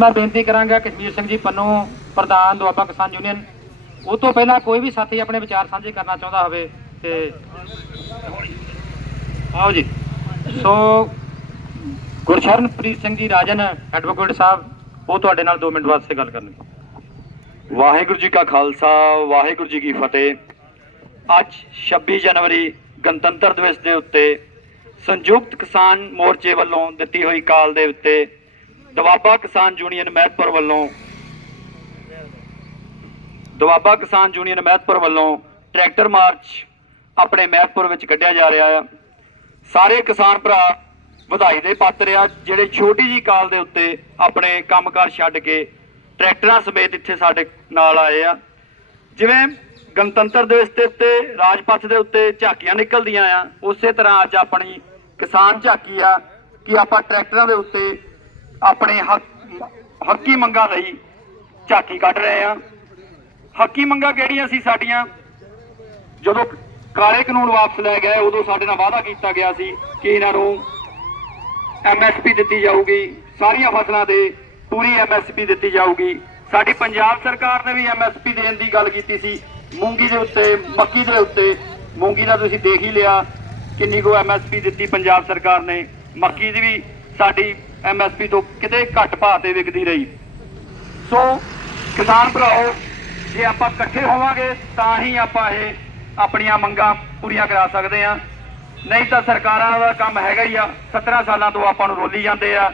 ਮੈਂ ਬੇਨਤੀ ਕਰਾਂਗਾ ਕਸ਼ਮੀਰ ਸਿੰਘ ਜੀ ਪੰਨੂ, ਪ੍ਰਧਾਨ ਦੁਆਬਾ ਕਿਸਾਨ ਯੂਨੀਅਨ, ਉਹ ਤੋਂ ਪਹਿਲਾਂ ਕੋਈ ਵੀ ਸਾਥੀ ਆਪਣੇ ਵਿਚਾਰ ਸਾਂਝੇ ਕਰਨਾ ਚਾਹੁੰਦਾ ਹੋਵੇ ਤੇ ਆਓ ਜੀ। ਸੋ, ਗੁਰਸ਼ਰਨਪ੍ਰੀਤ ਸਿੰਘ ਜੀ ਰਾਜਨ ਐਡਵੋਕੇਟ ਸਾਹਿਬ, ਉਹ ਤੁਹਾਡੇ ਨਾਲ 2 ਮਿੰਟ ਵਾਸਤੇ ਗੱਲ ਕਰਨਗੇ। ਵਾਹਿਗੁਰੂ ਜੀ ਕਾ ਖਾਲਸਾ, ਵਾਹਿਗੁਰੂ ਜੀ ਕੀ ਫਤਿਹ। ਅੱਜ 26 ਜਨਵਰੀ ਗਣਤੰਤਰ ਦਿਵਸ ਦੇ ਉੱਤੇ ਸੰਯੁਕਤ ਕਿਸਾਨ ਮੋਰਚੇ ਵੱਲੋਂ ਦਿੱਤੀ ਹੋਈ ਕਾਲ ਦੇ ਉੱਤੇ ਦਵਾਬਾ ਕਿਸਾਨ ਯੂਨੀਅਨ ਮਹਿਤਪੁਰ ਵੱਲੋਂ ਦਵਾਬਾ ਕਿਸਾਨ ਯੂਨੀਅਨ ਮਹਿਤਪੁਰ ਵੱਲੋਂ ਟਰੈਕਟਰ ਮਾਰਚ ਆਪਣੇ ਮਹਿਤਪੁਰ ਵਿੱਚ ਕੱਢਿਆ ਜਾ ਰਿਹਾ ਹੈ ਸਾਰੇ ਕਿਸਾਨ ਭਰਾ ਵਧਾਈ ਦੇ ਪਾਤਰ ਆ, ਜਿਹੜੇ ਛੋਟੀ ਜੀ ਕਾਲ ਦੇ ਉੱਤੇ ਆਪਣੇ ਕੰਮਕਾਰ ਛੱਡ ਕੇ ਟਰੈਕਟਰਾਂ ਸਮੇਤ ਇੱਥੇ ਸਾਡੇ ਨਾਲ ਆਏ ਆ। ਜਿਵੇਂ ਗਣਤੰਤਰ ਦਿਵਸ ਦੇ ਉੱਤੇ ਰਾਜਪਥ ਦੇ ਉੱਤੇ ਝਾਕੀਆਂ ਨਿਕਲਦੀਆਂ ਆ, ਉਸੇ ਤਰ੍ਹਾਂ ਅੱਜ ਆਪਣੀ ਕਿਸਾਨ ਝਾਕੀ ਆ ਕਿ ਆਪਾਂ ਟਰੈਕਟਰਾਂ ਦੇ ਉੱਤੇ ਆਪਣੇ ਹੱਕੀ ਮੰਗਾਂ ਲਈ ਝਾਕੀ ਕੱਢ ਰਹੇ ਆ ਹੱਕੀ ਮੰਗਾਂ ਕਿਹੜੀਆਂ ਸੀ ਸਾਡੀਆਂ? ਜਦੋਂ ਕਾਲੇ ਕਾਨੂੰਨ ਵਾਪਸ ਲੈ ਗਏ, ਉਦੋਂ ਸਾਡੇ ਨਾਲ ਵਾਅਦਾ ਕੀਤਾ ਗਿਆ ਸੀ ਕਿ ਇਹਨਾਂ ਨੂੰ ਐਮਐਸਪੀ ਦਿੱਤੀ ਜਾਊਗੀ। ਸਾਰੀਆਂ ਫਸਲਾਂ ਦੇ ਪੂਰੀ ਐਮਐਸਪੀ ਦਿੱਤੀ ਜਾਊਗੀ। ਸਾਡੀ ਪੰਜਾਬ ਸਰਕਾਰ ਨੇ ਵੀ ਐਮਐਸਪੀ ਦੇਣ ਦੀ ਗੱਲ ਕੀਤੀ ਸੀ। ਮੂੰਗੀ ਦੇ ਉੱਤੇ, ਮੱਕੀ ਦੇ ਉੱਤੇ। ਮੂੰਗੀ ਦਾ ਤੁਸੀਂ ਦੇਖ ਹੀ ਲਿਆ ਕਿੰਨੀ ਕੋ ਐਮਐਸਪੀ ਦਿੱਤੀ ਪੰਜਾਬ ਸਰਕਾਰ ਨੇ। ਮੱਕੀ ਦੀ ਵੀ ਸਾਡੀ ਐਮਐਸਪੀ ਤੋਂ ਕਿਤੇ ਘੱਟ ਭਾਅ ਤੇ ਵਿਕਦੀ ਰਹੀ। ਸੋ ਕਿਸਾਨ ਭਰਾਓ, ਜੇ ਆਪਾਂ ਇਕੱਠੇ ਹੋਵਾਂਗੇ, ਤਾਂ ਹੀ ਆਪਾਂ ਇਹ ਆਪਣੀਆਂ ਮੰਗਾਂ ਪੂਰੀਆਂ ਕਰਾ ਸਕਦੇ ਆ ਨਹੀਂ ਤਾਂ ਸਰਕਾਰਾਂ ਦਾ ਕੰਮ ਹੈਗਾ ਹੀ ਆ। 17 ਸਾਲਾਂ ਤੋਂ ਆਪਾਂ ਨੂੰ ਰੋਲੀ ਜਾਂਦੇ ਆ।